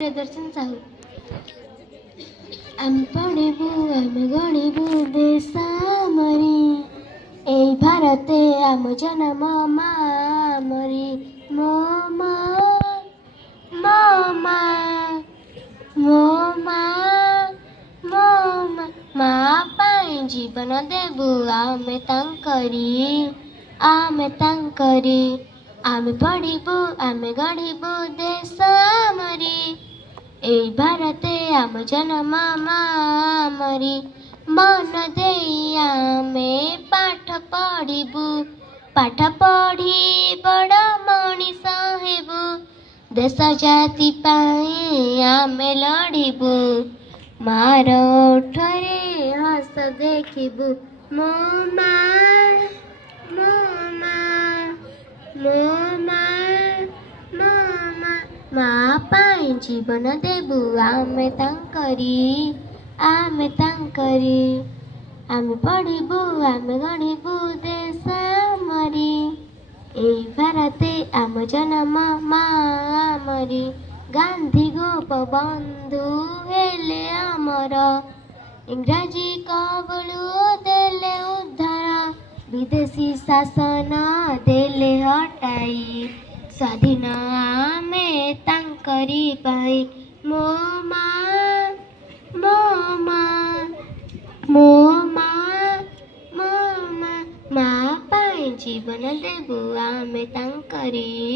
प्रियदर्शन साहू आम पढ़ू आम गणबू देशामरी ए भारते आम जन्म मामरी मो मा मो मा मो मा मो मा पाई जीवन देबू आमे तांकरी आमे पढ़ू आमे गढ़ू देशामरी ए भारते आम जन्म मामरी मन देई आमे पाठ पढ़ू पाठ पढ़ी बड़ मनीष हेबू देश जाति पाई आमे लड़बू मार ओठरे हस देखबू मो मा मो मा मो मा मो मा मा पाई जीवन देबू आमे तांकरी आमे पढ़ू आमे गढ़ू देशामरी ए भारते आम जन्म मामरी गांधी गोपबंधु हेले आमर इंग्राजी कबलू देले उद्धार विदेशी शासन देले हटाई स्वाधीन आमे तांकरी पाई मो मा मो मा मो मा मो मा मा पाई जीवन देबू आमे तांकरी